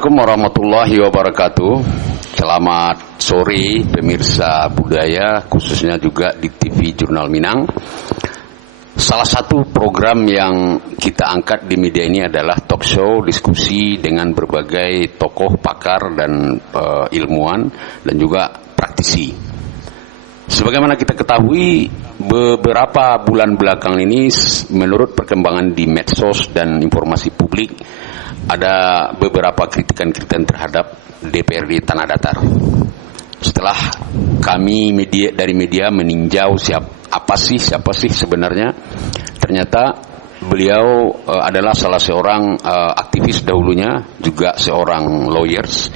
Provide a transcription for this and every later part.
Assalamualaikum warahmatullahi wabarakatuh. Selamat sore pemirsa budaya, khususnya juga di TV Jurnal Minang. Salah satu program yang kita angkat di media ini adalah talk show, diskusi dengan berbagai tokoh, pakar, dan ilmuwan, dan juga praktisi. Sebagaimana kita ketahui, beberapa bulan belakang ini menurut perkembangan di medsos dan informasi publik, ada beberapa kritikan-kritikan terhadap DPRD Tanah Datar. Setelah kami dari media meninjau siapa sih sebenarnya, ternyata beliau adalah salah seorang aktivis dahulunya, juga seorang lawyers.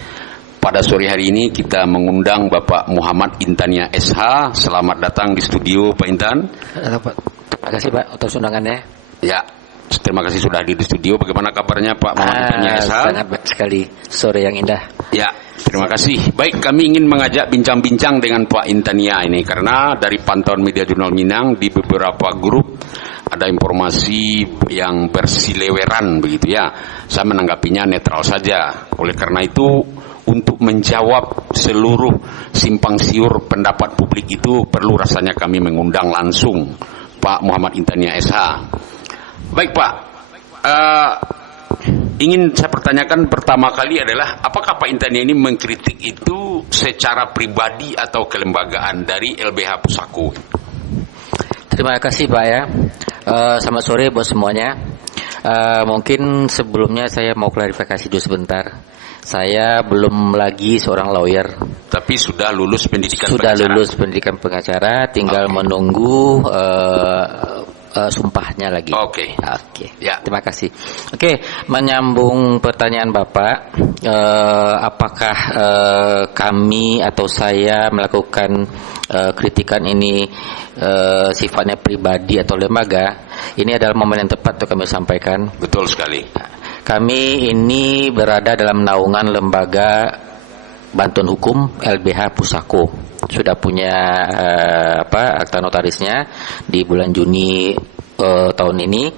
Pada sore hari ini kita mengundang Bapak Muhammad Intania SH. Selamat datang di studio, Pak Intan. Terima kasih Pak atas undangannya. Ya, terima kasih sudah hadir di studio. Bagaimana kabarnya Pak Muhammad Intania SH? Sangat baik sekali, sore yang indah. Ya, terima kasih. Baik, kami ingin mengajak bincang-bincang dengan Pak Intania ini karena dari pantauan media Jurnal Minang di beberapa grup ada informasi yang bersiliweran begitu ya. Saya menanggapinya netral saja. Oleh karena itu, untuk menjawab seluruh simpang siur pendapat publik itu perlu rasanya kami mengundang langsung Pak Muhammad Intania SH. Baik Pak, ingin saya pertanyakan pertama kali adalah apakah Pak Intania ini mengkritik itu secara pribadi atau kelembagaan dari LBH Pusako? Terima kasih Pak ya. Selamat sore buat semuanya. Mungkin sebelumnya saya mau klarifikasi dulu sebentar. Saya belum lagi seorang lawyer. Tapi sudah lulus pendidikan pengacara. Sudah lulus pendidikan pengacara, tinggal menunggu sumpahnya lagi. Oke. Ya. Terima kasih. Oke, menyambung pertanyaan Bapak, apakah kami atau saya melakukan kritikan ini sifatnya pribadi atau lembaga? Ini adalah momen yang tepat untuk kami sampaikan. Betul sekali. Kami ini berada dalam naungan lembaga bantuan hukum LBH Pusako. Sudah punya akta notarisnya di bulan Juni tahun ini,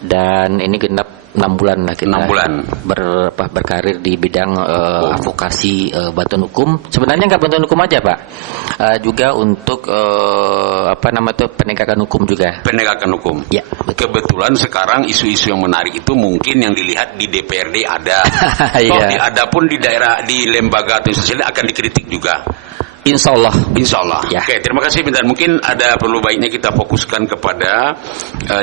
dan ini genap 6 bulan lah kita berkarir di bidang advokasi bantuan hukum. Sebenarnya nggak bantuan hukum aja Pak, juga untuk penegakan hukum juga. Penegakan hukum. Ya. Betul. Kebetulan sekarang isu-isu yang menarik itu mungkin yang dilihat di DPRD ada, ada pun di daerah, di lembaga atau institusi akan dikritik juga. Insya Allah. Ya. Oke, terima kasih Bintan. Mungkin ada perlu baiknya kita fokuskan kepada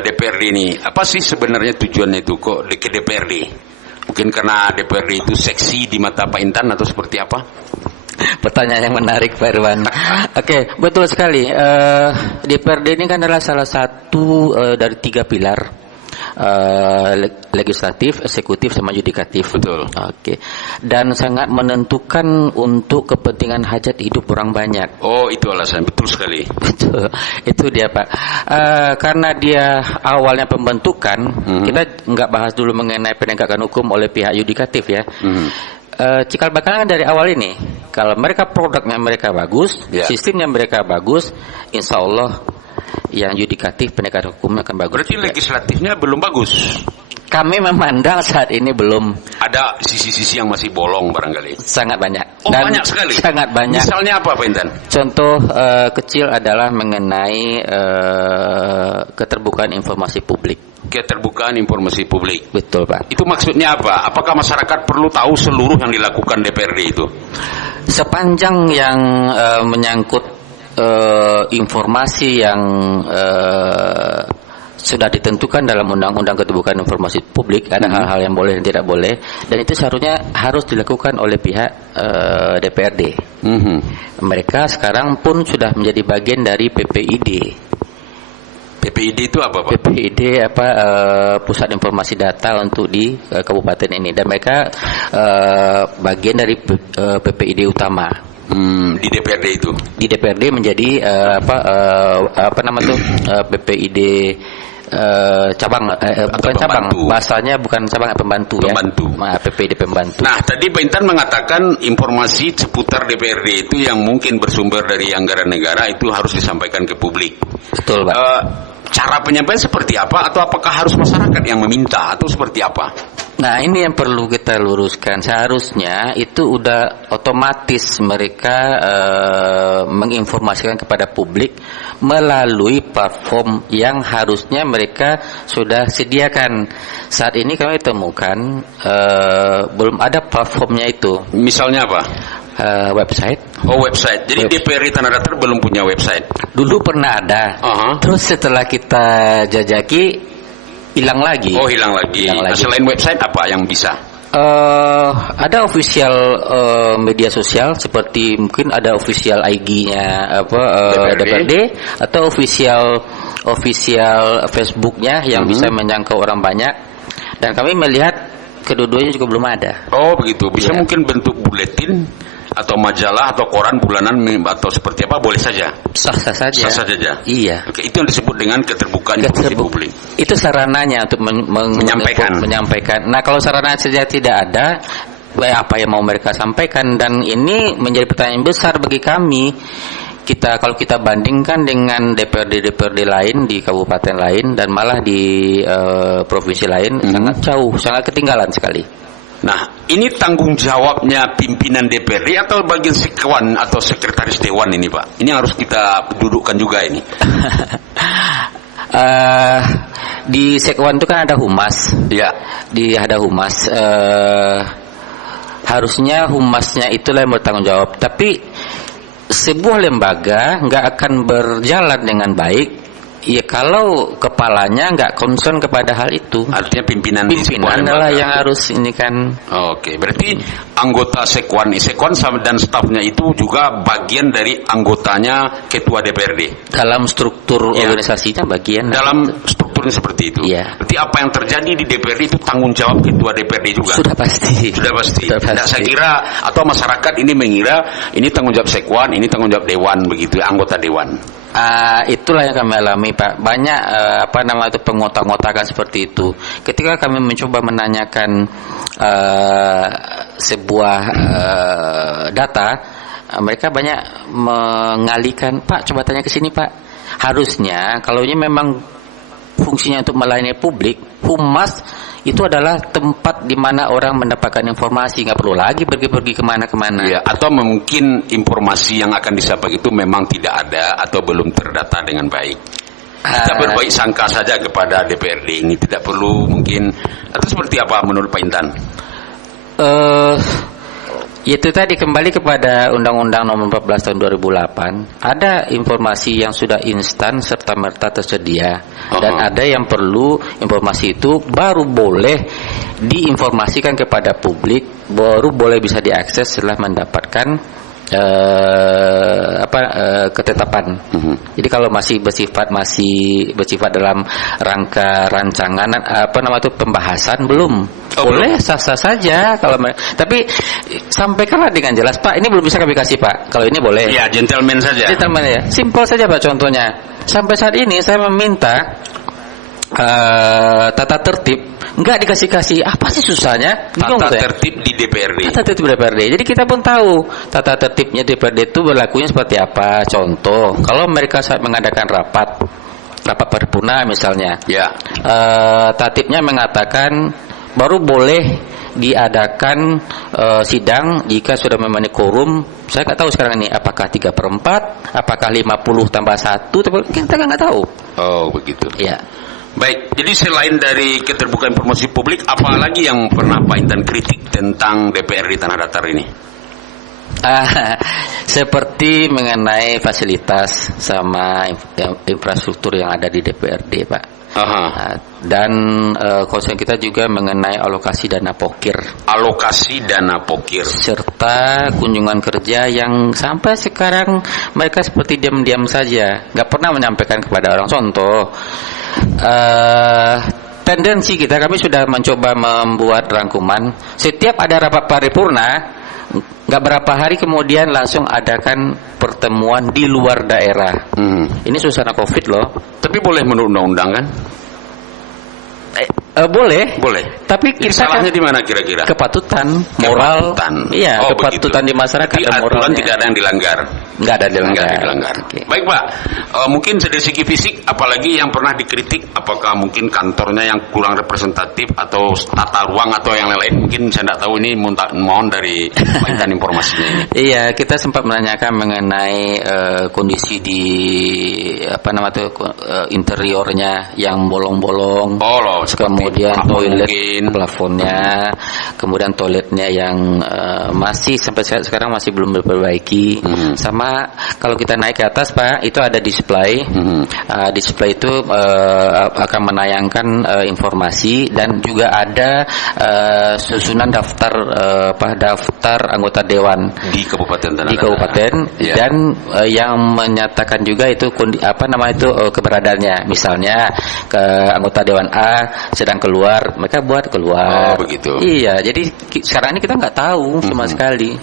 DPRD ini. Apa sih sebenarnya tujuannya itu kok ke DPRD? Mungkin karena DPRD itu seksi di mata Pak Intan atau seperti apa? Pertanyaan yang menarik Pak Irwan. Oke, betul sekali. DPRD ini kan adalah salah satu dari 3 pilar. Legislatif, eksekutif, sama yudikatif. Betul. Oke. Dan sangat menentukan untuk kepentingan hajat hidup orang banyak. Oh, itu alasan. Betul sekali. Betul. Itu dia Pak. Karena dia awalnya pembentukan, kita nggak bahas dulu mengenai penegakan hukum oleh pihak yudikatif ya. Cikal bakal dari awal ini, kalau mereka produknya mereka bagus, sistemnya mereka bagus, insya Allah yang yudikatif penegakan hukumnya akan bagus. Berarti legislatifnya belum bagus. Kami memandang saat ini belum. Ada sisi-sisi yang masih bolong barangkali. Sangat banyak. Oh, dan banyak sekali. Sangat banyak. Misalnya apa Pak Intan? Contoh kecil adalah mengenai keterbukaan informasi publik. Keterbukaan informasi publik. Betul Pak. Itu maksudnya apa? Apakah masyarakat perlu tahu seluruh yang dilakukan DPRD itu? Sepanjang yang menyangkut informasi yang sudah ditentukan dalam Undang-Undang Keterbukaan Informasi Publik, ada hal-hal yang boleh dan tidak boleh, dan itu seharusnya harus dilakukan oleh pihak DPRD. Mereka sekarang pun sudah menjadi bagian dari PPID. PPID itu apa Pak? PPID Pusat Informasi Data untuk di kabupaten ini, dan mereka bagian dari PPID utama. Di DPRD itu. Di DPRD menjadi PPID cabang, bukan cabang, bahasanya bukan cabang, pembantu. PPID pembantu. Nah, tadi Pak Intan mengatakan informasi seputar DPRD itu yang mungkin bersumber dari anggaran negara itu harus disampaikan ke publik. Betul Pak. Cara penyampaian seperti apa, atau apakah harus masyarakat yang meminta, atau seperti apa? Nah, ini yang perlu kita luruskan. Seharusnya itu udah otomatis mereka menginformasikan kepada publik melalui platform yang harusnya mereka sudah sediakan. Saat ini kami temukan belum ada platformnya itu. Misalnya apa? Website. Oh, website. Jadi DPRD Tanah Datar belum punya website. Dulu pernah ada. Terus setelah kita jajaki hilang lagi. Oh, hilang lagi. Nah, selain website apa yang bisa? Ada official media sosial, seperti mungkin ada official IG-nya DPRD atau official Facebook-nya yang bisa menjangkau orang banyak. Dan kami melihat kedua-duanya juga belum ada. Oh, begitu. Bisa mungkin bentuk buletin atau majalah atau koran bulanan atau seperti apa, boleh saja. Sah-sah saja. Sah saja. Iya. Oke, itu yang disebut dengan keterbukaan informasi publik. Itu sarananya untuk menyampaikan. Nah, kalau sarana saja tidak ada, apa yang mau mereka sampaikan? Dan ini menjadi pertanyaan besar bagi kami. Kalau kita bandingkan dengan DPRD lain di kabupaten lain dan malah di provinsi lain, sangat jauh, sangat ketinggalan sekali. Nah, ini tanggung jawabnya pimpinan DPRD atau bagian sekwan atau sekretaris dewan ini, Pak? Ini harus kita dudukkan juga ini. Di sekwan itu kan ada humas. Ya. Ada humas. Harusnya humasnya itulah yang bertanggung jawab. Tapi sebuah lembaga nggak akan berjalan dengan baik ya kalau kepalanya nggak concern kepada hal itu. Artinya pimpinan adalah yang harus ini kan. Oke, berarti anggota sekwan dan stafnya itu juga bagian dari anggotanya ketua DPRD. Dalam struktur organisasinya bagian. Dalam strukturnya seperti itu. Iya. Berarti apa yang terjadi di DPRD itu tanggung jawab ketua DPRD juga. Sudah pasti. Nah, saya kira atau masyarakat ini mengira ini tanggung jawab sekwan, ini tanggung jawab dewan begitu, anggota dewan. Itulah yang kami alami, Pak. Banyak pengotak-ngotakan seperti itu. Ketika kami mencoba menanyakan sebuah data, mereka banyak mengalihkan, Pak, coba tanya ke sini, Pak. Harusnya kalau ini memang fungsinya untuk melayani publik, humas itu adalah tempat di mana orang mendapatkan informasi, nggak perlu lagi pergi-pergi kemana-kemana. Ya, atau mungkin informasi yang akan disampaikan itu memang tidak ada atau belum terdata dengan baik. Kita berbaik sangka saja kepada DPRD ini, tidak perlu mungkin, atau seperti apa menurut Pak Intan? Itu tadi kembali kepada Undang-Undang Nomor 14 Tahun 2008. Ada informasi yang sudah instan serta merta tersedia, dan ada yang perlu informasi itu baru boleh diinformasikan kepada publik, baru boleh bisa diakses setelah mendapatkan ketetapan. Jadi kalau masih bersifat dalam rangka rancangan pembahasan belum. Boleh sah-sah saja kalau tapi sampaikanlah dengan jelas, Pak, ini belum bisa kami kasih, Pak. Kalau ini boleh. Ya, gentleman saja. Gentleman ya. Simpel saja, Pak, contohnya. Sampai saat ini saya meminta tata tertib, enggak dikasih-kasih. Apa sih susahnya? Tata tertib di DPRD. Tata tertib DPRD. Jadi kita pun tahu tata tertibnya DPRD itu berlakunya seperti apa. Contoh, kalau mereka saat mengadakan rapat paripurna misalnya, tatipnya mengatakan baru boleh diadakan sidang jika sudah memenuhi quorum. Saya nggak tahu sekarang ini apakah 3/4, apakah 50 tambah 1, kita nggak tahu. Oh, begitu. Iya. Baik, jadi selain dari keterbukaan informasi publik, apa lagi yang pernah Pak Intan kritik tentang DPRD Tanah Datar ini? Seperti mengenai fasilitas sama infrastruktur yang ada di DPRD, Pak. Dan concern kita juga mengenai alokasi dana pokir. Serta kunjungan kerja yang sampai sekarang mereka seperti diam-diam saja, nggak pernah menyampaikan kepada orang. Contoh, tendensi kami sudah mencoba membuat rangkuman. Setiap ada rapat paripurna, nggak berapa hari kemudian langsung adakan pertemuan di luar daerah. Ini suasana COVID loh. Tapi boleh menurut undang-undang kan? Boleh. Tapi kita salahnya di mana kira-kira? Kepatutan, moral. Iya, kepatutan begitu. di masyarakat. Jadi aturan tidak ada yang dilanggar. Nggak ada dilanggar. Okay. Baik Pak, mungkin dari segi fisik, apalagi yang pernah dikritik, apakah mungkin kantornya yang kurang representatif atau tata ruang atau yang lain-lain? Mungkin saya tidak tahu, ini mohon dari Pak Intan informasinya ini. Iya, kita sempat menanyakan mengenai kondisi di interiornya yang bolong-bolong. Kemudian toilet plafonnya, kemudian toiletnya yang masih sampai sekarang masih belum diperbaiki. Sama kalau kita naik ke atas Pak, itu ada display. Display itu akan menayangkan informasi, dan juga ada susunan daftar anggota dewan di Kabupaten Tanah Datar. Dan yang menyatakan juga itu keberadaannya. Misalnya ke anggota dewan A sedang keluar, mereka buat keluar. Begitu. Iya, jadi sekarang ini kita nggak tahu sama sekali.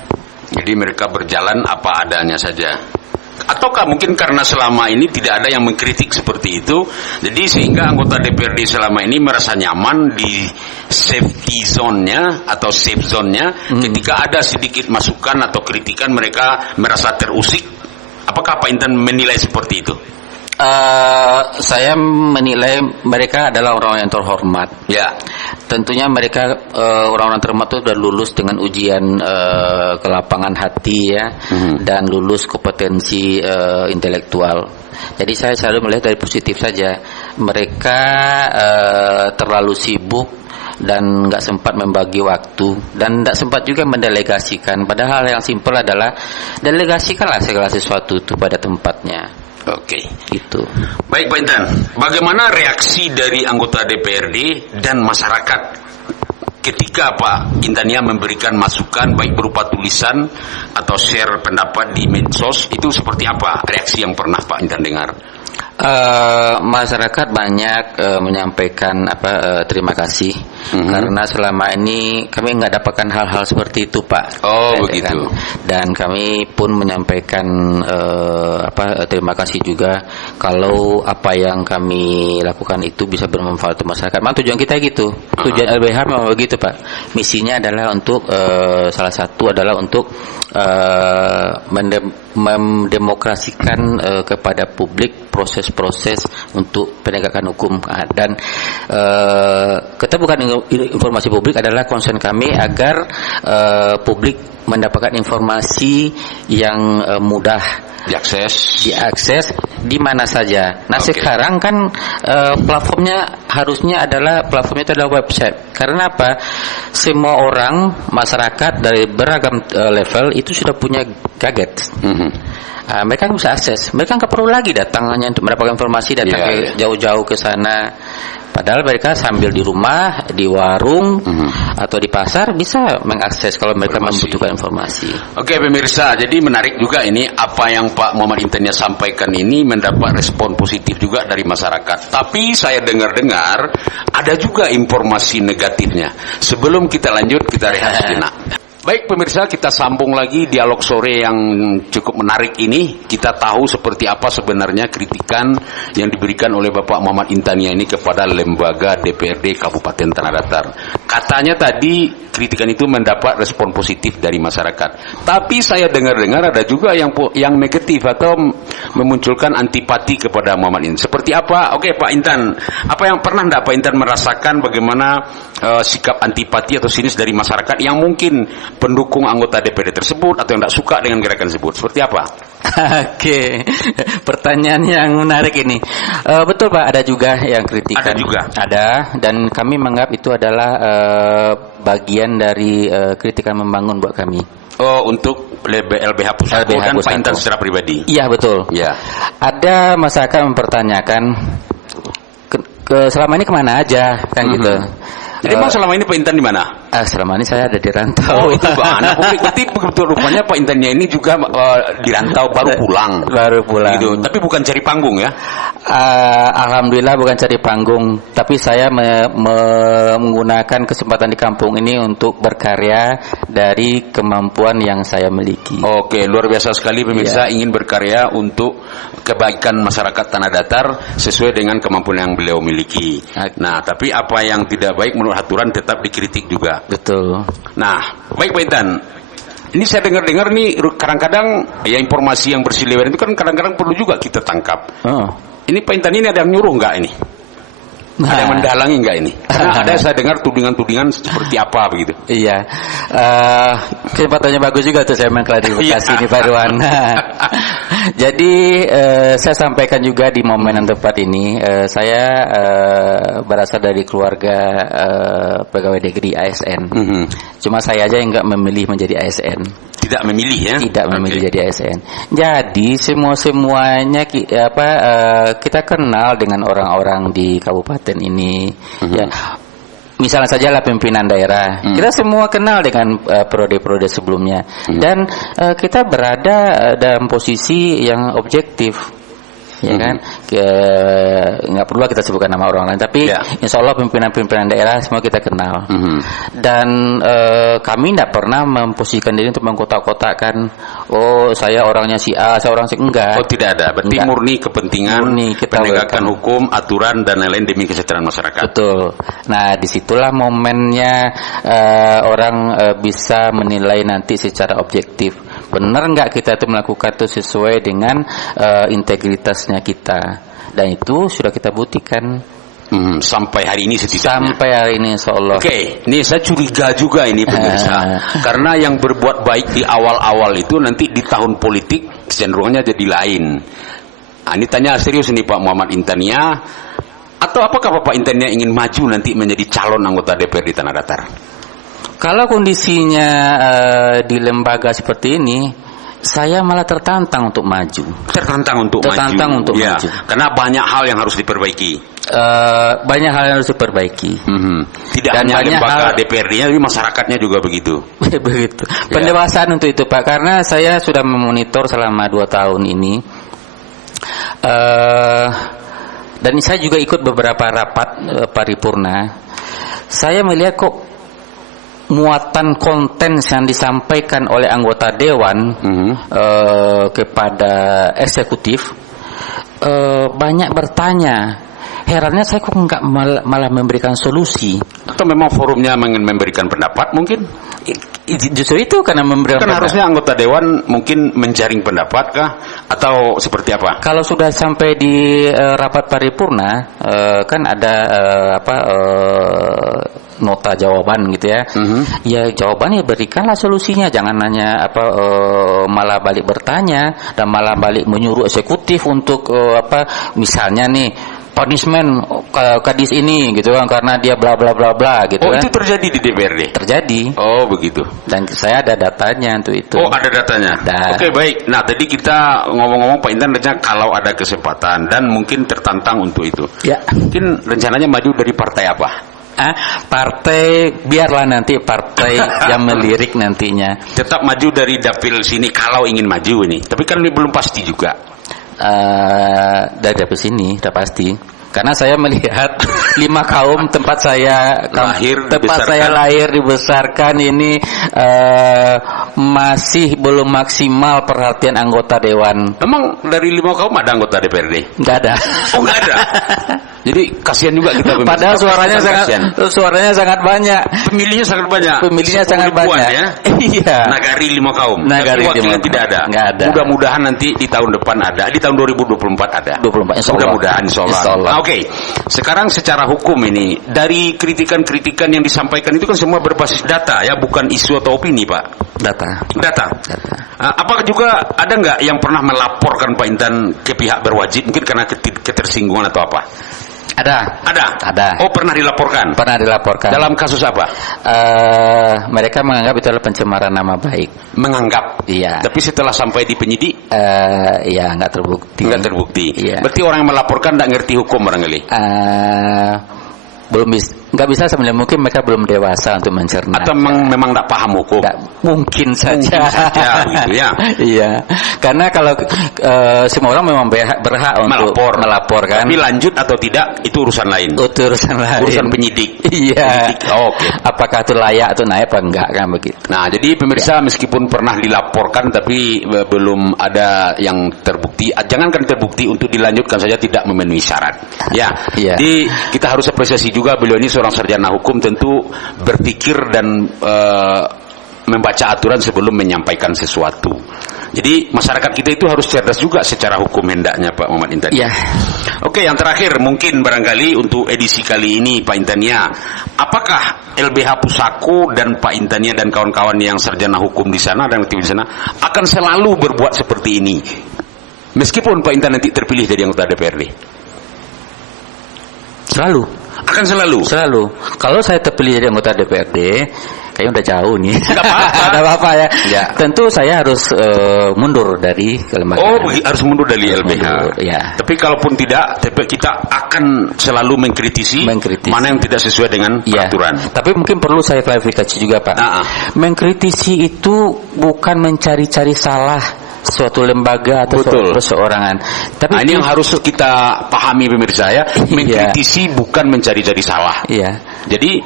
Jadi mereka berjalan apa adanya saja. Ataukah mungkin karena selama ini tidak ada yang mengkritik seperti itu, jadi sehingga anggota DPRD selama ini merasa nyaman di safety zone-nya atau safe zone-nya. Ketika ada sedikit masukan atau kritikan, mereka merasa terusik. Apakah Pak Intan menilai seperti itu? Saya menilai mereka adalah orang-orang yang terhormat. Ya. Tentunya mereka orang-orang terhormat itu sudah lulus dengan ujian kelapangan hati ya, dan lulus kompetensi intelektual. Jadi saya selalu melihat dari positif saja. Mereka terlalu sibuk dan nggak sempat membagi waktu, dan nggak sempat juga mendelegasikan. Padahal yang simpel adalah delegasikanlah segala sesuatu itu pada tempatnya. Oke. Itu. Baik Pak Intan, bagaimana reaksi dari anggota DPRD dan masyarakat ketika Pak Intania memberikan masukan baik berupa tulisan atau share pendapat di medsos? Itu seperti apa reaksi yang pernah Pak Intan dengar? Masyarakat banyak menyampaikan terima kasih karena selama ini kami nggak dapatkan hal-hal seperti itu Pak. Begitu. Dan kami pun menyampaikan terima kasih juga kalau apa yang kami lakukan itu bisa bermanfaat untuk masyarakat. Memang tujuan kita gitu. Tujuan LBH memang begitu Pak. Misinya adalah untuk salah satu adalah untuk mendemokrasikan kepada publik proses-proses untuk penegakan hukum. Dan kita bukan informasi publik, adalah concern kami agar publik mendapatkan informasi yang mudah diakses di mana saja. Nah, sekarang kan platformnya harusnya itu adalah website. Karena apa? Semua orang, masyarakat dari beragam level itu sudah punya gadget. Mereka bisa akses. Mereka nggak perlu lagi datang hanya untuk mendapatkan informasi, jauh-jauh ke sana. Padahal mereka sambil di rumah, di warung, atau di pasar bisa mengakses kalau mereka membutuhkan informasi. Oke pemirsa, jadi menarik juga ini apa yang Pak Muhammad Intania sampaikan ini mendapat respon positif juga dari masyarakat. Tapi saya dengar-dengar ada juga informasi negatifnya. Sebelum kita lanjut, kita rehat sejenak. Baik pemirsa, kita sambung lagi dialog sore yang cukup menarik ini. Kita tahu seperti apa sebenarnya kritikan yang diberikan oleh Bapak Muhammad Intania ini kepada lembaga DPRD Kabupaten Tanah Datar. Katanya tadi kritikan itu mendapat respon positif dari masyarakat. Tapi saya dengar-dengar ada juga yang negatif atau memunculkan antipati kepada Muhammad Intania. Seperti apa? Oke Pak Intan, apa yang pernah Pak Intan merasakan bagaimana sikap antipati atau sinis dari masyarakat yang mungkin pendukung anggota DPRD tersebut atau yang tidak suka dengan gerakan tersebut? Seperti apa? Oke, pertanyaan yang menarik ini. Betul Pak, ada juga yang kritikan. Ada juga? Ada, dan kami menganggap itu adalah bagian dari kritikan membangun buat kami. Untuk LBH Pusat dan Pak Intan secara pribadi? Iya betul. Ya. Ada masyarakat mempertanyakan selama ini kemana aja kan gitu. Jadi Bang selama ini Pak Intan di mana? Selama ini saya ada di rantau. Oh itu Bang. Nah, publik berarti betul rupanya Pak Intannya ini juga di rantau baru pulang. Baru pulang. Gitu. Tapi bukan cari panggung ya? Alhamdulillah bukan cari panggung, tapi saya menggunakan kesempatan di kampung ini untuk berkarya dari kemampuan yang saya miliki. Oke, luar biasa sekali pemirsa, ingin berkarya untuk kebaikan masyarakat Tanah Datar sesuai dengan kemampuan yang beliau miliki. Nah, tapi apa yang tidak baik menurut aturan tetap dikritik juga. Betul. Nah, baik Pak Intan. Ini saya dengar-dengar nih kadang-kadang ya informasi yang berseliweran itu kan kadang-kadang perlu juga kita tangkap. Ini Pak Intan ini ada yang nyuruh nggak ini? Ada yang mendalangi nggak ini? Karena ada saya dengar tudingan-tudingan seperti apa begitu. Iya, kesempatannya bagus juga tuh saya mengklarifikasi ini Pak Irwan. Jadi saya sampaikan juga di momen yang tepat ini, saya berasal dari keluarga pegawai negeri ASN. Cuma saya aja yang nggak memilih menjadi ASN. Tidak memilih ya? Tidak memilih jadi ASN. Jadi semuanya kita kenal dengan orang-orang di kabupaten ini. Ya, misalnya saja lah pimpinan daerah. Kita semua kenal dengan periode-periode sebelumnya. Dan kita berada dalam posisi yang objektif. Ya kan, nggak perlu kita sebutkan nama orang lain, tapi insya Allah pimpinan-pimpinan daerah semua kita kenal. Dan kami tidak pernah memposisikan diri untuk mengkotak-kotakan, oh saya orangnya si A, saya orang si enggak. Oh tidak ada, berarti murni kepentingan penegakan hukum, aturan dan lain-lain demi kesejahteraan masyarakat. Betul. Nah disitulah momennya orang bisa menilai nanti secara objektif. Benar nggak kita itu melakukan itu sesuai dengan integritasnya kita, dan itu sudah kita buktikan sampai hari ini setidaknya. Sampai hari ini insya Allah. Oke, ini saya curiga juga ini pemirsa, karena yang berbuat baik di awal-awal itu nanti di tahun politik cenderungnya jadi lain. Nah, ini tanya serius nih Pak Muhammad Intania, atau apakah Bapak Intania ingin maju nanti menjadi calon anggota DPR di Tanah Datar? Kalau kondisinya di lembaga seperti ini, saya malah tertantang untuk maju. Tertantang untuk maju. Karena banyak hal yang harus diperbaiki. Banyak hal yang harus diperbaiki. Tidak dan hanya lembaga DPRD-nya, tapi masyarakatnya juga begitu. Begitu. Pendewasaan untuk itu Pak, karena saya sudah memonitor selama 2 tahun ini. Dan saya juga ikut beberapa rapat paripurna. Saya melihat kok muatan konten yang disampaikan oleh anggota dewan kepada eksekutif banyak bertanya. Herannya saya kok nggak malah memberikan solusi. Atau memang forumnya memberikan pendapat mungkin? Justru itu karena memberikan kan harusnya anggota dewan mungkin menjaring pendapat kah? Atau seperti apa? Kalau sudah sampai di rapat paripurna kan ada nota jawaban gitu ya. Ya jawabannya berikanlah solusinya, jangan hanya malah balik bertanya dan malah balik menyuruh eksekutif untuk misalnya nih punishment kadis ini gitu kan karena dia bla bla bla bla gitu kan. Oh itu terjadi di DPRD? Terjadi. Oh begitu. Dan saya ada datanya untuk itu. Oh ada datanya. Oke baik. Nah tadi kita ngomong-ngomong Pak Intan rencana kalau ada kesempatan dan mungkin tertantang untuk itu. Ya. Mungkin rencananya maju dari partai apa? Partai biarlah nanti partai yang melirik nantinya. Tetap maju dari dapil sini kalau ingin maju ini. Tapi kan belum pasti juga. Dari dapil sini sudah pasti. Karena saya melihat 5 kaum tempat saya lahir dibesarkan ini masih belum maksimal perhatian anggota dewan. Emang dari 5 kaum ada anggota DPRD? Nggak ada. Oh nggak ada. Jadi kasihan juga kita. Padahal suaranya sangat banyak. Pemilihnya sangat banyak. Pemilihnya sangat banyak. Ya? Iya. Nagari 5 kaum. Nagari tapi wakilnya tidak ada. Nggak ada. Mudah-mudahan nanti di tahun depan ada. Di tahun 2024 ada. 24. Mudah-mudahan insya Allah. Oke. Sekarang secara hukum ini dari kritikan-kritikan yang disampaikan itu kan semua berbasis data ya, bukan isu atau opini Pak. Data. Apakah juga ada nggak yang pernah melaporkan Pak Intan ke pihak berwajib mungkin karena ketersinggungan atau apa? Ada. Oh pernah dilaporkan? Pernah dilaporkan. Dalam kasus apa? Mereka menganggap itu adalah pencemaran nama baik. Menganggap? Iya. Tapi setelah sampai di penyidik? Iya nggak terbukti. Nggak terbukti. Iya. Berarti orang yang melaporkan nggak ngerti hukum barangkali? nggak bisa sebenarnya, mungkin mereka belum dewasa untuk mencerna. Atau memang tidak paham hukum? Mungkin saja. Gitu ya. Iya, karena kalau semua orang memang berhak untuk melapor kan. Tapi lanjut atau tidak itu urusan lain. Urusan lain. Urusan penyidik. Iya. Oh, oke. Apakah itu layak atau naik apa enggak kan begitu. Nah, jadi pemirsa meskipun pernah dilaporkan tapi belum ada yang terbukti. Jangankan terbukti, untuk dilanjutkan saja tidak memenuhi syarat. Ya. Jadi kita harus apresiasi juga, beliau ini seorang sarjana hukum, tentu berpikir dan membaca aturan sebelum menyampaikan sesuatu. Jadi masyarakat kita itu harus cerdas juga secara hukum hendaknya, Pak Muhammad Intania. Ya. Oke, yang terakhir mungkin barangkali untuk edisi kali ini, Pak Intania, apakah LBH Pusako dan Pak Intania dan kawan-kawan yang sarjana hukum di sana dan aktif di sana akan selalu berbuat seperti ini meskipun Pak Intania nanti terpilih jadi anggota DPRD? Selalu. Akan selalu. Kalau saya terpilih jadi anggota DPRD, kayaknya udah jauh nih. Tidak apa-apa. Tidak apa-apa ya. Tentu saya harus mundur dari kelembagaan. Oh, harus mundur dari LBH. Ya. Tapi kalaupun tidak, kita akan selalu mengkritisi mana yang tidak sesuai dengan peraturan. Tapi mungkin perlu saya klarifikasi juga, Pak. Mengkritisi itu bukan mencari-cari salah suatu lembaga atau perseorangan. Tapi ini yang harus kita pahami pemirsa ya. Mengkritisi bukan mencari-cari salah. Iya. Jadi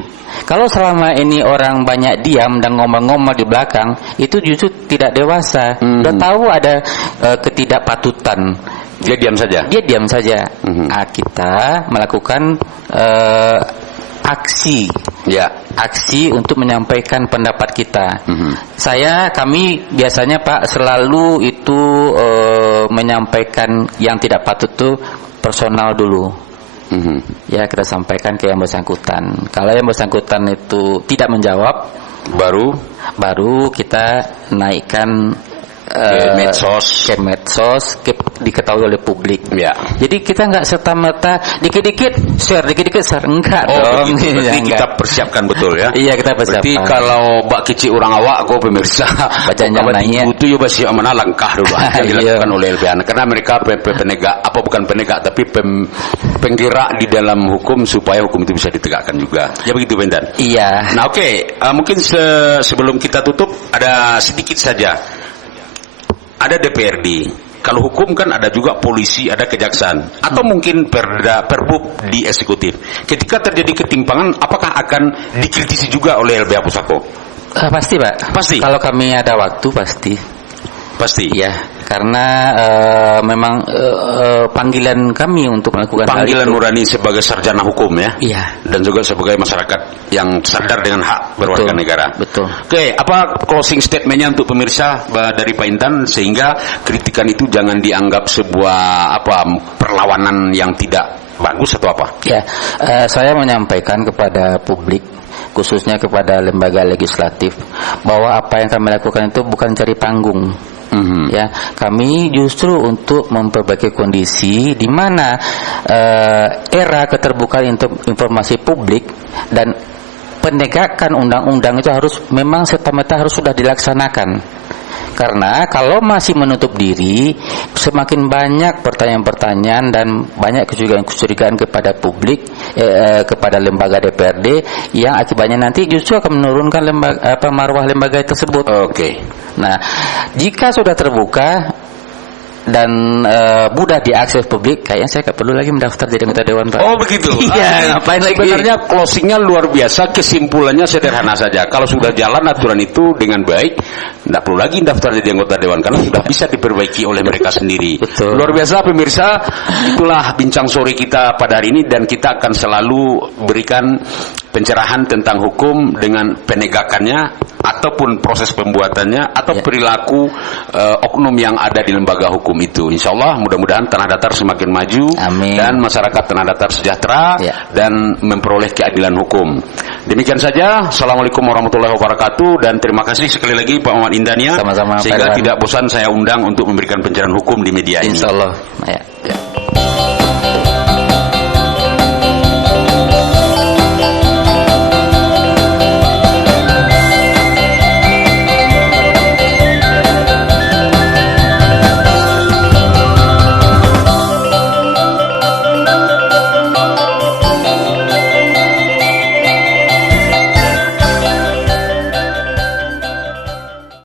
kalau selama ini orang banyak diam dan ngomong-ngomong di belakang, itu justru tidak dewasa. Udah tahu ada ketidakpatutan, dia diam saja. Kita melakukan aksi untuk menyampaikan pendapat kita. Kami biasanya, Pak, selalu itu menyampaikan yang tidak patut itu personal dulu. Ya, kita sampaikan ke yang bersangkutan. Kalau yang bersangkutan itu tidak menjawab, baru kita naikkan ke medsos, diketahui oleh publik. Ya. Jadi kita nggak serta-merta dikit-dikit share, enggak dong. Berarti kita persiapkan betul ya. Iya, kita persiapkan. Berarti kalau bak kecil orang awak, kau pemirsa baca nanya itu juga sih amanah langkah dulu yang dilakukan oleh LBH, karena mereka penegak tapi penggerak di dalam hukum supaya hukum itu bisa ditegakkan juga. Ya begitu, Bendan. Iya. Nah, oke. Mungkin sebelum kita tutup ada sedikit saja. Ada DPRD. Kalau hukum kan ada juga polisi, ada kejaksaan, atau mungkin perbub di eksekutif. Ketika terjadi ketimpangan, apakah akan dikritisi juga oleh LBH Pusako? Pasti, Pak. Pasti. Kalau kami ada waktu, pasti. Ya, karena memang panggilan kami untuk melakukan panggilan nurani sebagai sarjana hukum ya. Iya. Dan juga sebagai masyarakat yang sadar dengan hak berwarga negara. Betul. Oke, apa closing statementnya untuk pemirsa dari Pak Intan sehingga kritikan itu jangan dianggap sebuah perlawanan yang tidak bagus atau apa? Ya, saya menyampaikan kepada publik, khususnya kepada lembaga legislatif, bahwa apa yang kami lakukan itu bukan cari panggung. Ya, kami justru untuk memperbaiki kondisi di mana era keterbukaan informasi publik dan penegakan undang-undang itu memang serta-merta harus sudah dilaksanakan. Karena kalau masih menutup diri, semakin banyak pertanyaan-pertanyaan dan banyak kecurigaan kepada publik, kepada lembaga DPRD, yang akibatnya nanti justru akan menurunkan marwah lembaga tersebut. Oke. Nah, jika sudah terbuka dan mudah diakses publik, kayaknya saya nggak perlu lagi mendaftar jadi anggota dewan, Pak. Oh begitu. Iya, ngapain lagi? Sebenarnya closingnya luar biasa, kesimpulannya sederhana saja. Kalau sudah jalan aturan itu dengan baik, tidak perlu lagi daftar jadi anggota dewan karena sudah bisa diperbaiki oleh mereka sendiri. Betul. Luar biasa pemirsa, itulah bincang sore kita pada hari ini, dan kita akan selalu berikan pencerahan tentang hukum dengan penegakannya ataupun proses pembuatannya atau perilaku oknum yang ada di lembaga hukum itu. Insya Allah mudah-mudahan Tanah Datar semakin maju. Amin. Dan masyarakat Tanah Datar sejahtera dan memperoleh keadilan hukum. Demikian saja. Assalamualaikum warahmatullahi wabarakatuh, dan terima kasih sekali lagi Pak Muhammad Intania. Sama-sama. Sehingga tidak bosan saya undang untuk memberikan pencerahan hukum di media ini. Insya Allah. Ya.